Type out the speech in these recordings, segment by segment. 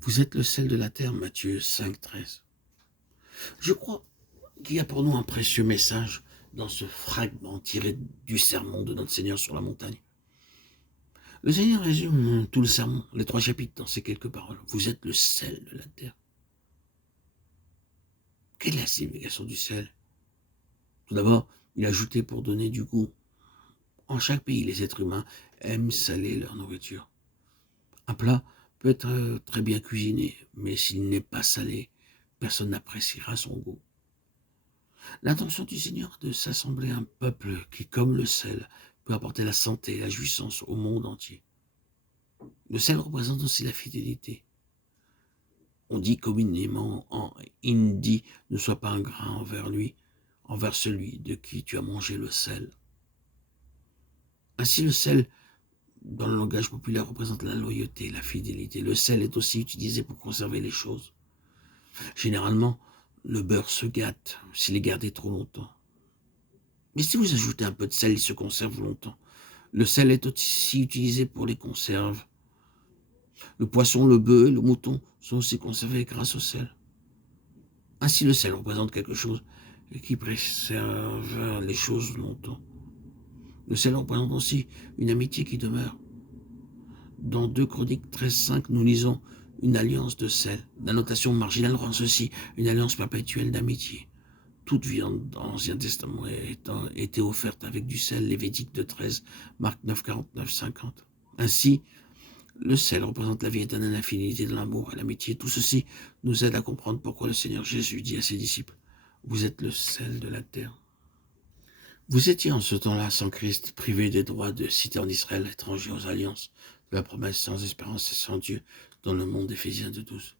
Vous êtes le sel de la terre, Matthieu 5, 13. Je crois qu'il y a pour nous un précieux message dans ce fragment tiré du sermon de notre Seigneur sur la montagne. Le Seigneur résume tout le sermon, les 3 chapitres, dans ces quelques paroles. Vous êtes le sel de la terre. Quelle est la signification du sel? Tout d'abord, il a ajouté pour donner du goût. En chaque pays, les êtres humains aiment saler leur nourriture. Un plat peut être très bien cuisiné, mais s'il n'est pas salé, personne n'appréciera son goût. L'intention du Seigneur est de s'assembler à un peuple qui, comme le sel, peut apporter la santé et la jouissance au monde entier. Le sel représente aussi la fidélité. On dit communément en hindi, ne sois pas ingrat envers celui de qui tu as mangé le sel. Ainsi, le sel, dans le langage populaire, représente la loyauté, la fidélité. Le sel est aussi utilisé pour conserver les choses. Généralement, le beurre se gâte s'il est gardé trop longtemps. Mais si vous ajoutez un peu de sel, il se conserve longtemps. Le sel est aussi utilisé pour les conserves. Le poisson, le bœuf et le mouton sont aussi conservés grâce au sel. Ainsi, le sel représente quelque chose qui préserve les choses longtemps. Le sel représente aussi une amitié qui demeure. Dans 2 Chroniques 13:5, nous lisons une alliance de sel. La notation marginale rend ceci une alliance perpétuelle d'amitié. Toute viande dans l'Ancien Testament était offerte avec du sel, Lévitique 2:13, Marc 9, 49, 50. Ainsi, le sel représente la vie éternelle, l'infinité de l'amour et l'amitié. Tout ceci nous aide à comprendre pourquoi le Seigneur Jésus dit à ses disciples, vous êtes le sel de la terre. Vous étiez en ce temps-là sans Christ, privé des droits de cité en Israël, étranger aux alliances, de la promesse, sans espérance et sans Dieu, dans le monde d'Éphésiens 2:12.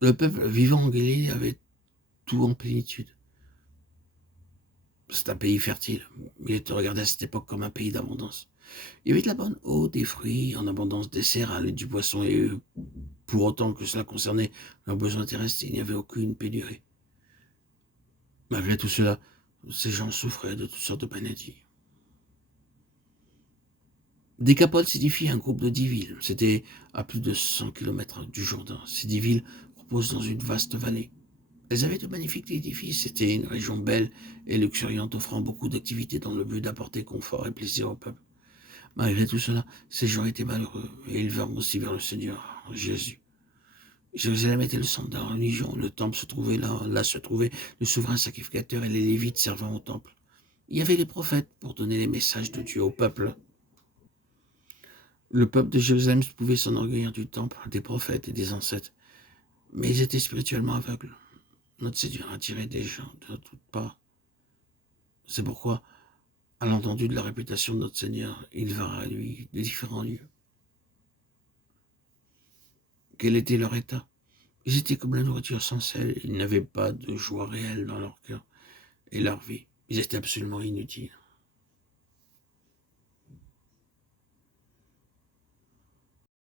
Le peuple vivant en Galilée avait tout en plénitude. C'est un pays fertile. Il était regardé à cette époque comme un pays d'abondance. Il y avait de la bonne eau, des fruits en abondance, des céréales et du poisson, et pour autant que cela concernait leurs besoins terrestres, il n'y avait aucune pénurie. Malgré tout cela, ces gens souffraient de toutes sortes de maladies. Décapole signifie un groupe de 10 villes. C'était à plus de 100 km du Jourdain. Ces 10 villes reposent dans une vaste vallée. Elles avaient de magnifiques édifices. C'était une région belle et luxuriante, offrant beaucoup d'activités dans le but d'apporter confort et plaisir au peuple. Malgré tout cela, ces gens étaient malheureux et ils vinrent aussi vers le Seigneur Jésus. Jérusalem était le centre de la religion. Le temple se trouvait là. Là se trouvait le souverain sacrificateur et les Lévites servant au temple. Il y avait les prophètes pour donner les messages de Dieu au peuple. Le peuple de Jérusalem pouvait s'enorgueillir du temple, des prophètes et des ancêtres, mais ils étaient spirituellement aveugles. Notre Seigneur attirait des gens de toutes parts. C'est pourquoi, à l'entendu de la réputation de notre Seigneur, ils vinrent à lui des différents lieux. Quel était leur état? Ils étaient comme la nourriture sans sel, ils n'avaient pas de joie réelle dans leur cœur et leur vie. Ils étaient absolument inutiles.